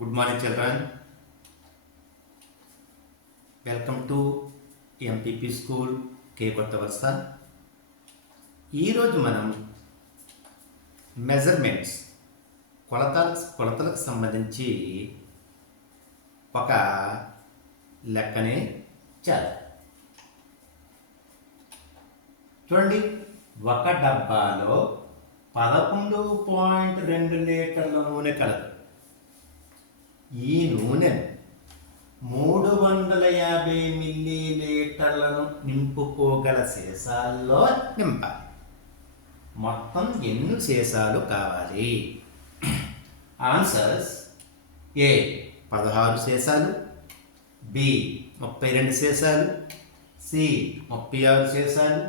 Good morning, children. Welcome to MPP School K Kothavalasa. ఈరోజు మనం measurements కొలతలకు సంబంధించి ఒక లెక్కనే చేద్దాం. చూడండి, ఒక డబ్బాలో 11.2 లీటర్ల నూనె కలదు. ఈ నూనెను 350 మిల్లీలీటర్లను నింపుకోగల సీసాల్లో నింపాలి. మొత్తం ఎన్ని సీసాలు కావాలి? ఆన్సర్స్: ఏ 16 సీసాలు, బి 32 సీసాలు, సి 36 సీసాలు,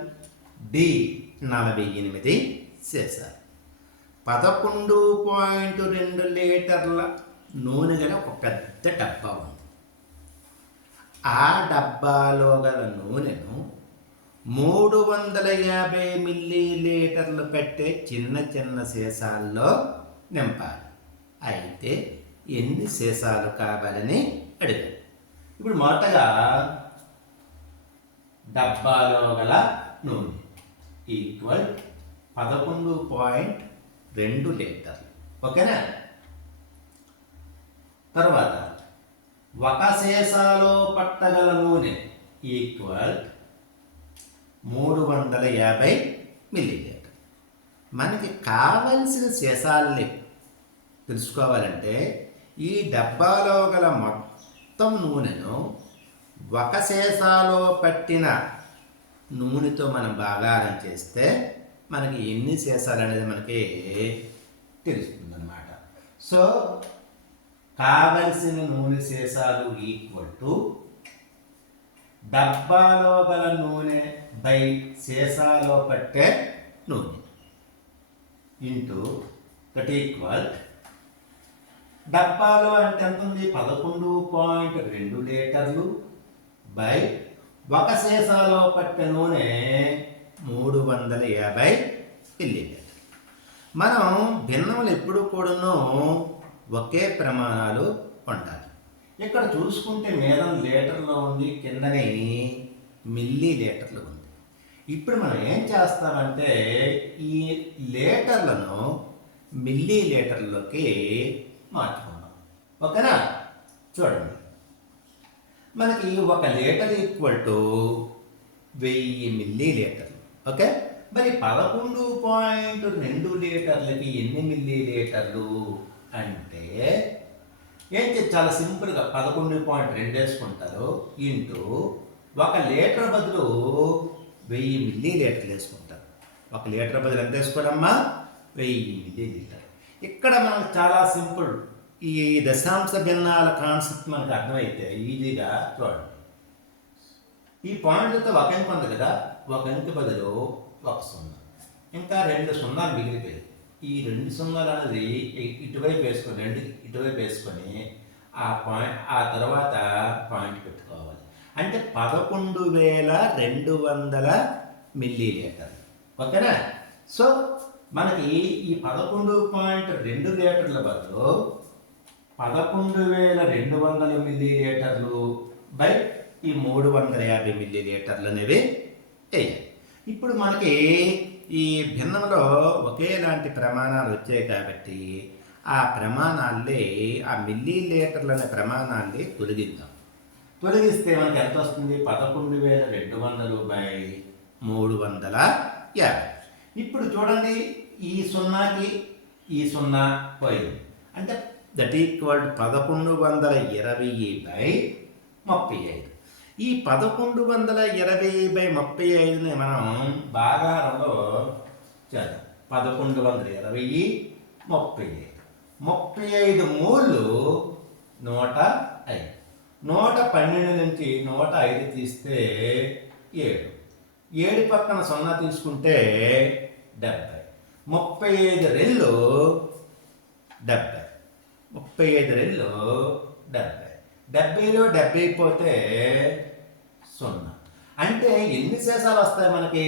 డి 48 సీసాలు. 11.2 లీటర్ల నూనె గల ఒక పెద్ద డబ్బా ఉంది. ఆ డబ్బాలో గల నూనెను 350 మిల్లీలీటర్లు పెట్టే చిన్న చిన్న సీసాల్లో నింపాలి. అయితే ఎన్ని సీసాలు కావాలని అడిగారు. ఇప్పుడు మొదటగా డబ్బాలో గల నూనె ఈక్వల్ 11.2 లీటర్లు. ఓకేనా? తర్వాత ఒక సీసాలో పట్టగల నూనె ఈక్వల్ 350 మిల్లీలీటర్. మనకి కావలసిన సీసాలని తెలుసుకోవాలంటే ఈ డబ్బాలో గల మొత్తం నూనెను ఒక సీసాలో పట్టిన నూనెతో మనం భాగారం చేస్తే మనకి ఎన్ని సీసాలు అనేది మనకి తెలుస్తుంది అన్నమాట. సో కావలసిన నూనె సీసాలు ఈక్వల్ టు డబ్బాలో గల నూనె బై సీసాలో పట్టే నూనె ఇంటూ దట్ ఈక్వల్ డబ్బాలో అంటే ఎంత ఉంది? 11.2 లీటర్లు బై ఒక సీసాలో పట్టే నూనె 350 మిల్లీలీటర్. మనం భిన్నములు ఎప్పుడు కూడాను ఒకే ప్రమాణాలు ఉండాలి. ఇక్కడ చూసుకుంటే మీద లీటర్లో ఉంది, కిందని మిల్లీ లీటర్లు ఉంది. ఇప్పుడు మనం ఏం చేస్తామంటే ఈ లీటర్లను మిల్లీ లీటర్లోకి మార్చుకుందాం. ఓకేనా? చూడండి, మనకి 1 లీటర్ ఈక్వల్ టు 1000 మిల్లీ లీటర్లు. ఓకే, మరి 11.2 లీటర్లకి ఎన్ని మిల్లీ లీటర్లు అంటే చాలా సింపుల్గా 11.2 వేసుకుంటారు ఇంటూ 1 లీటర్ బదులు 1000 మిల్లీలీటర్లు వేసుకుంటారు. 1 లీటర్ బదులు ఎంత వేసుకోవడమ్మా? 1000 మిల్లీలీటర్. ఇక్కడ మనకు చాలా సింపుల్. ఈ దశాంశ భిన్నాల కాన్సెప్ట్ మనకు అర్థమైతే ఈజీగా చూడండి. ఈ పాయింట్లతో ఒక అంకె ఉంది కదా, ఒక అంకె బదులు 1 సున్నా, ఇంకా 2 సున్నాలు మిగిలిపోయాయి. ఈ 2 సున్నాలు అనేది ఇటువైపు వేసుకొని ఇటువైపు వేసుకొని ఆ తర్వాత పాయింట్ పెట్టుకోవాలి. అంటే 11,200 మిల్లీలీటర్. ఓకేనా? సో మనకి ఈ 11.2 లీటర్ల బదులు 11,200 మిల్లీలీటర్లు బై ఈ 350 మిల్లీలీటర్లు అనేవి వేయాలి. ఇప్పుడు మనకి ఈ భిన్నంలో ఒకేలాంటి ప్రమాణాలు వచ్చాయి కాబట్టి ఆ ప్రమాణాలే, ఆ మిల్లీ లీటర్లు అనే ప్రమాణాన్ని తొలగిద్దాం. తొలగిస్తే మనకి ఎంత వస్తుంది? 11,200 బై 350. ఇప్పుడు చూడండి, ఈ సున్నాకి ఈ సున్నా పోయింది. అంటే దట్ ఈక్వల్ 1120 బై 35. ఈ 1120 బై 35ని మనం భాగారంలో చేద్దాం. 1120 35. 35 మూళ్ళు 105. 112 నుంచి 105 తీస్తే 7. 7 పక్కన 0 తీసుకుంటే 70. 35 రెళ్ళు 70. 35 రెళ్ళు 70. 70లో 70 పోతే 0. అంటే ఎన్ని సీసాలు వస్తాయి మనకి?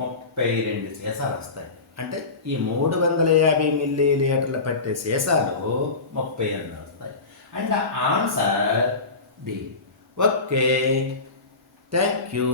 32 సీసాలు వస్తాయి. అంటే ఈ 350 మిల్లీ లీటర్లు పట్టే సీసాలు 38 వస్తాయి. అంటే answer D. Okay, thank you.